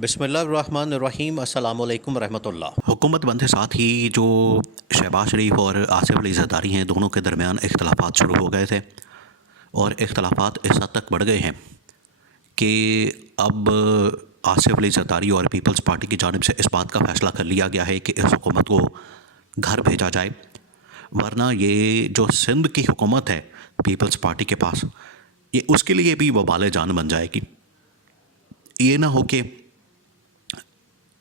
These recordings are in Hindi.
बिस्मिल्लाहिर्रहमानिर्रहीम अस्सलामु अलैकुम रहमतुल्लाह। हुकूमत बनते साथ ही जो शहबाज शरीफ और आसिफ अली ज़रदारी हैं, दोनों के दरमियान इख्तलाफात शुरू हो गए थे और इख्तलाफात इस हद तक बढ़ गए हैं कि अब आसिफ अली ज़रदारी और पीपल्स पार्टी की जानिब से इस बात का फ़ैसला कर लिया गया है कि इस हुकूमत को घर भेजा जाए, वरना ये जो सिंध की हुकूमत है पीपल्स पार्टी के पास, ये उसके लिए भी वबाल जान बन जाएगी। ये ना हो कि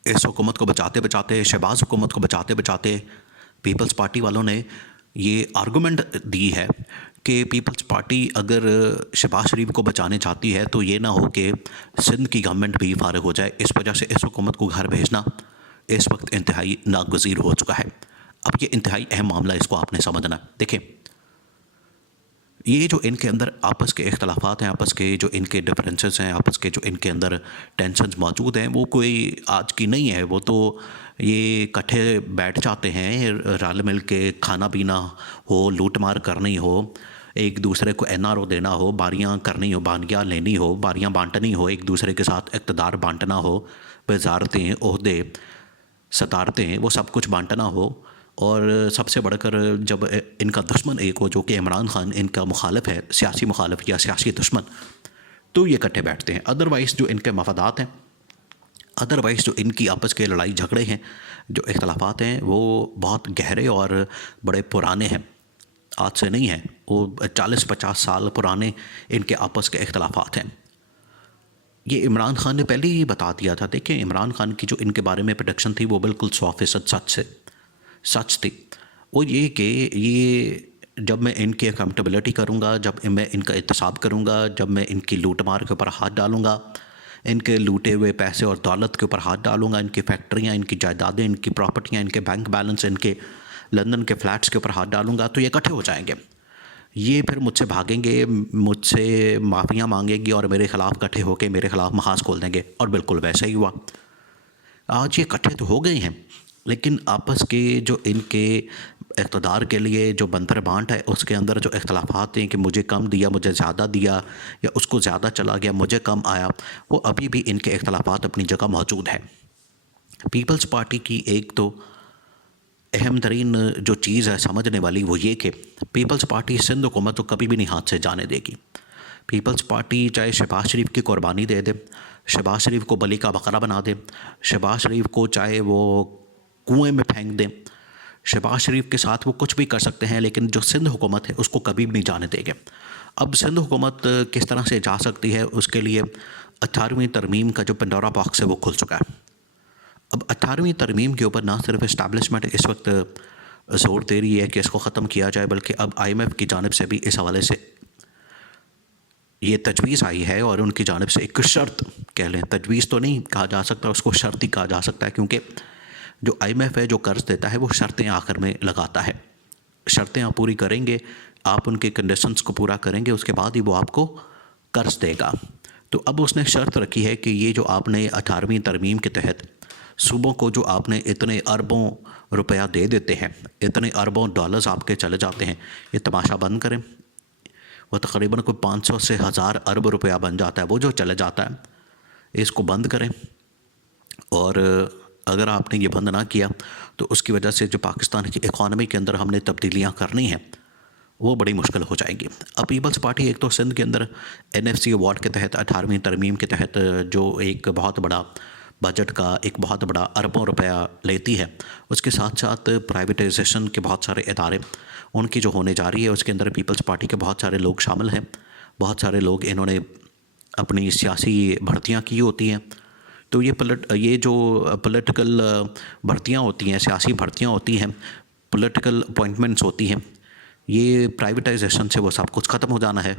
इस हुकूमत को बचाते बचाते, शहबाज हुकूमत को बचाते बचाते पीपल्स पार्टी वालों ने ये आर्गूमेंट दी है कि पीपल्स पार्टी अगर शहबाज शरीफ को बचाने चाहती है तो ये ना हो कि सिंध की गवर्नमेंट भी फारिग हो जाए। इस वजह से इस हुकूमत को घर भेजना इस वक्त इंतहाई नागज़ीर हो चुका है। अब ये इंतहाई अहम मामला, इसको आपने समझना है। देखें, ये जो इनके अंदर आपस के इख्तलाफात हैं, आपस के जो इनके डिफरेंसेस हैं, आपस के जो इनके अंदर टेंशन्स मौजूद हैं, वो कोई आज की नहीं है। वो तो ये इकट्ठे बैठ जाते हैं, रल मिल के खाना पीना हो, लूट मार करनी हो, एक दूसरे को एनआरओ देना हो, बारियां करनी हो, बानियाँ लेनी हो, बारियां बांटनी हो, एक दूसरे के साथ इक़्तिदार बांटना हो, वज़ारतें, ओहदे, सदारतें, वो सब कुछ बांटना हो। और सबसे बढ़कर जब इनका दुश्मन एक हो जो कि इमरान खान इनका मुखालिफ है, सियासी मुखालिफ या सियासी दुश्मन, तो ये इकट्ठे बैठते हैं। अदरवाइज़ जो इनके मफादात हैं, अदरवाइज़ जो इनकी आपस के लड़ाई झगड़े हैं, जो इख्तलाफात हैं, वो बहुत गहरे और बड़े पुराने हैं, आज से नहीं हैं। वो 40-50 साल पुराने इनके आपस के इख्तलाफात हैं। ये इमरान खान ने पहले ही बता दिया था। देखें, इमरान खान की जो इनके बारे में प्रोडक्शन थी वो बिल्कुल 100% सच थी। वो ये कि ये जब मैं इनकी अकाउंटेबिलिटी करूँगा, जब मैं इनका एहतसाब करूँगा, जब मैं इनकी लूट मार के ऊपर हाथ डालूँगा, इनके लूटे हुए पैसे और दौलत के ऊपर हाथ डालूँगा, इनकी फैक्ट्रियाँ, इनकी जायदादें, इनकी प्रॉपर्टियाँ, इनके बैंक बैलेंस, इनके लंदन के फ्लैट्स के ऊपर हाथ डालूँगा, तो ये इकट्ठे हो जाएंगे। ये फिर मुझसे भागेंगे, मुझसे माफ़ियाँ मांगेंगी और मेरे ख़िलाफ़ इकट्ठे होकर मेरे ख़िलाफ़ महाज खोल देंगे। और बिल्कुल वैसा ही हुआ। आज ये इकट्ठे तो हो गए हैं, लेकिन आपस के जो इनके इक़्तिदार के लिए जो बंतर बांट है, उसके अंदर जो इख्तलाफात हैं कि मुझे कम दिया, मुझे ज़्यादा दिया, या उसको ज़्यादा चला गया, मुझे कम आया, वो अभी भी इनके इख्तलाफात अपनी जगह मौजूद है। पीपल्स पार्टी की एक तो अहम तरीन जो चीज़ है समझने वाली, वो ये कि पीपल्स पार्टी सिंध हुकूमत को कभी भी नहीं हाथ से जाने देगी। पीपल्स पार्टी चाहे शहबाज शरीफ की कुर्बानी दे दे, शहबाज शरीफ को बलि का बकरा बना दे, शहबाज शरीफ को चाहे वो कुएं में फेंक दें, शहबाज शरीफ के साथ वो कुछ भी कर सकते हैं, लेकिन जो सिंध हुकूमत है उसको कभी भी नहीं जाने देंगे। अब सिंध हुकूमत किस तरह से जा सकती है, उसके लिए 18वीं तरमीम का जो पंडोरा बॉक्स है वो खुल चुका है। अब 18वीं तरमीम के ऊपर ना सिर्फ इस्टेब्लिशमेंट इस वक्त ज़ोर दे रही है कि इसको ख़त्म किया जाए, बल्कि अब IMF की जानिब से भी इस हवाले से ये तजवीज़ आई है और उनकी जानिब से एक शर्त कह लें, तजवीज़ तो नहीं कहा जा सकता, उसको शर्त ही कहा जा सकता है, क्योंकि जो IMF है जो कर्ज़ देता है वो शर्तें आखिर में लगाता है। शर्तें आप पूरी करेंगे, आप उनके कंडीशंस को पूरा करेंगे, उसके बाद ही वो आपको कर्ज़ देगा। तो अब उसने शर्त रखी है कि ये जो आपने 18वीं तरमीम के तहत सूबों को जो आपने इतने अरबों रुपया दे देते हैं, इतने अरबों डॉलर्स आपके चले जाते हैं, ये तमाशा बंद करें। वो तकरीबन कोई 500 से 1000 अरब रुपया बन जाता है, वो जो चले जाता है, इसको बंद करें। और अगर आपने ये बंद ना किया तो उसकी वजह से जो पाकिस्तान की इकॉनमी के अंदर हमने तब्दीलियाँ करनी हैं वो बड़ी मुश्किल हो जाएगी। अब पीपल्स पार्टी एक तो सिंध के अंदर NFC अवार्ड के तहत 18वीं तरमीम के तहत जो एक बहुत बड़ा बजट का एक बहुत बड़ा अरबों रुपया लेती है, उसके साथ साथ प्राइवेटाइजेशन के बहुत सारे इदारे उनकी जो होने जा रही है, उसके अंदर पीपल्स पार्टी के बहुत सारे लोग शामिल हैं। बहुत सारे लोग इन्होंने अपनी सियासी भर्तियाँ की होती हैं। तो ये जो पॉलिटिकल भर्तियाँ होती हैं, सियासी भर्तियाँ होती हैं, पॉलिटिकल अपॉइंटमेंट्स होती हैं, ये प्राइवेटाइजेशन से वो सब कुछ ख़त्म हो जाना है।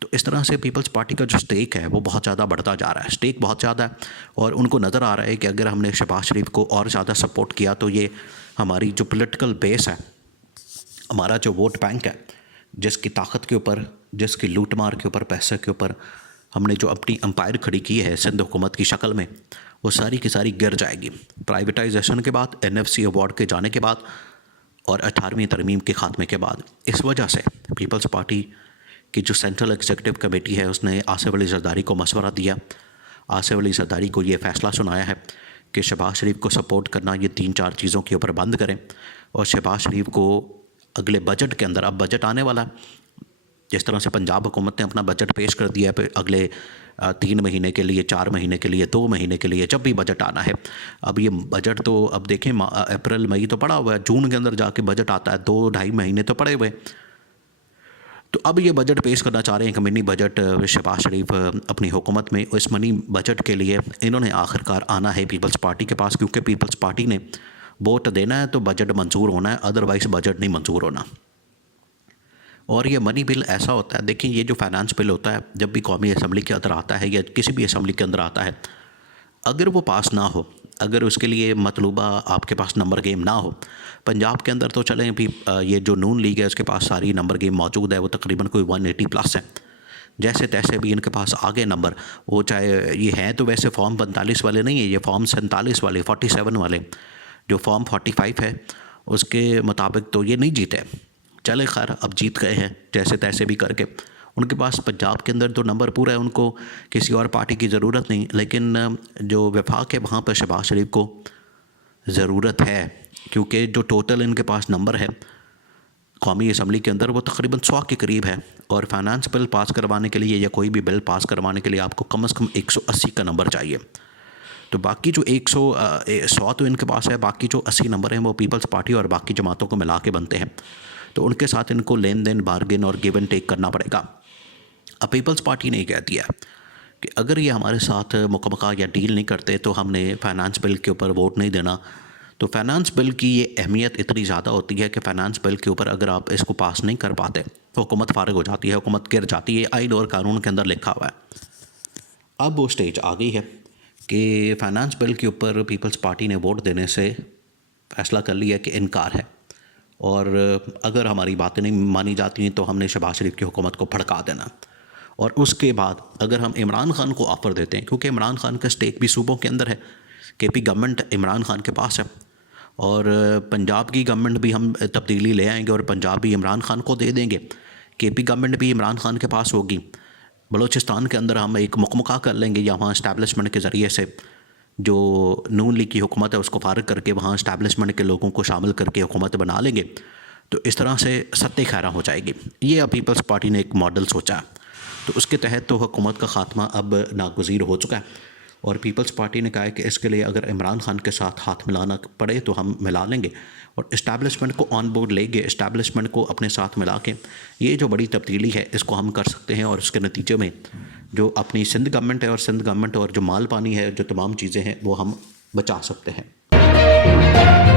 तो इस तरह से पीपल्स पार्टी का जो स्टेक है वो बहुत ज़्यादा बढ़ता जा रहा है, स्टेक बहुत ज़्यादा है। और उनको नज़र आ रहा है कि अगर हमने शहबाज शरीफ को और ज़्यादा सपोर्ट किया तो ये हमारी जो पॉलिटिकल बेस है, हमारा जो वोट बैंक है, जिसकी ताकत के ऊपर, जिसकी लूट मार के ऊपर, पैसे के ऊपर हमने जो अपनी एम्पायर खड़ी की है सिंध हुकूमत की शक्ल में, वो सारी की सारी गिर जाएगी। प्राइवेटाइजेशन के बाद, NFC अवार्ड के जाने के बाद और 18वीं तरमीम के ख़ात्मे के बाद। इस वजह से पीपल्स पार्टी की जो सेंट्रल एग्जीक्यूटिव कमेटी है उसने आसिफ अली ज़रदारी को मशवरा दिया आसिफ अली ज़रदारी को ये फ़ैसला सुनाया है कि शहबाज शरीफ को सपोर्ट करना, ये 3-4 चीज़ों के ऊपर बंद करें और शहबाज शरीफ को अगले बजट के अंदर, अब बजट आने वाला, जिस तरह से पंजाब हुकूमत ने अपना बजट पेश कर दिया है अगले 3 महीने के लिए, 4 महीने के लिए, 2 महीने के लिए, जब भी बजट आना है। अब ये बजट तो अब देखें अप्रैल मई तो पड़ा हुआ है, जून के अंदर जाके बजट आता है, 2-2.5 महीने तो पड़े हुए। तो अब ये बजट पेश करना चाह रहे हैं कि मिनी बजट शहबाज शरीफ अपनी हुकूमत में। इस मिनी बजट के लिए इन्होंने आखिरकार आना है पीपल्स पार्टी के पास, क्योंकि पीपल्स पार्टी ने वोट देना है तो बजट मंजूर होना है, अदरवाइज़ बजट नहीं मंजूर होना। और ये मनी बिल ऐसा होता है, देखिए ये जो फाइनेंस बिल होता है जब भी कौमी असम्बली के अंदर आता है या किसी भी असम्बली के अंदर आता है, अगर वो पास ना हो, अगर उसके लिए मतलूबा आपके पास नंबर गेम ना हो, पंजाब के अंदर तो चलें भी ये जो नून लीग है उसके पास सारी नंबर गेम मौजूद है, वो तकरीबन कोई 180 प्लस है, जैसे तैसे भी इनके पास आगे नंबर, वो चाहे ये हैं तो वैसे फॉर्म 45 वाले नहीं है, ये फॉर्म 47 वाले, 47 वाले, जो फॉर्म 45 है उसके मुताबिक तो ये नहीं जीते। चले खैर, अब जीत गए हैं जैसे तैसे भी करके, उनके पास पंजाब के अंदर तो नंबर पूरा है, उनको किसी और पार्टी की ज़रूरत नहीं। लेकिन जो वफाक है वहाँ पर शहबाज शरीफ को ज़रूरत है, क्योंकि जो टोटल इनके पास नंबर है कौमी असम्बली के अंदर वो तकरीबन 100 के करीब है। और फाइनेंस बिल पास करवाने के लिए या कोई भी बिल पास करवाने के लिए आपको कम से कम 180 का नंबर चाहिए। तो बाकी जो 100 तो इनके पास है, बाकी जो 80 नंबर हैं वो पीपल्स पार्टी और बाकी जमातों को मिला के बनते हैं। तो उनके साथ इनको लेन देन, बार्गेन और गिव एंड टेक करना पड़ेगा। अब पीपल्स पार्टी ने कह दिया कि अगर ये हमारे साथ मुकमका या डील नहीं करते तो हमने फाइनेंस बिल के ऊपर वोट नहीं देना। तो फाइनेंस बिल की ये अहमियत इतनी ज़्यादा होती है कि फ़ाइनेंस बिल के ऊपर अगर आप इसको पास नहीं कर पाते तो हुकूमत फारिग हो जाती है, हुकूमत गिर जाती है। आइन और कानून के अंदर लिखा हुआ है। अब वो स्टेज आ गई है कि फ़ाइनेंस बिल के ऊपर पीपल्स पार्टी ने वोट देने से फ़ैसला कर लिया कि इनकार है, और अगर हमारी बातें नहीं मानी जाती हैं तो हमने शहबाज शरीफ की हुकूमत को भड़का देना। और उसके बाद अगर हम इमरान खान को ऑफ़र देते हैं, क्योंकि इमरान खान का स्टेक भी सूबों के अंदर है, केपी गवर्नमेंट इमरान खान के पास है, और पंजाब की गवर्नमेंट भी हम तब्दीली ले आएंगे और पंजाब भी इमरान खान को दे देंगे, केपी गवर्नमेंट भी इमरान खान के पास होगी। बलूचिस्तान के अंदर हम एक मुकमका कर लेंगे या वहाँ इस्टेब्लिशमेंट के ज़रिए से जो नून लीग की हुकूमत है उसको फारिग करके वहाँ इस्टेब्लिशमेंट के लोगों को शामिल करके हुकूमत बना लेंगे। तो इस तरह से सत्ते खैरा हो जाएगी। ये अब पीपल्स पार्टी ने एक मॉडल सोचा है, तो उसके तहत तो हुकूमत का ख़ात्मा अब नागुज़ीर हो चुका है। और पीपल्स पार्टी ने कहा है कि इसके लिए अगर इमरान खान के साथ हाथ मिलाना पड़े तो हम मिला लेंगे और इस्टेब्लिशमेंट को ऑन बोर्ड लेंगे, इस्टेब्लिशमेंट को अपने साथ मिला के ये जो बड़ी तब्दीली है इसको हम कर सकते हैं। और उसके नतीजे में जो अपनी सिंध गवर्नमेंट है और सिंध गवर्नमेंट और जो माल पानी है, जो तमाम चीज़ें हैं वो हम बचा सकते हैं।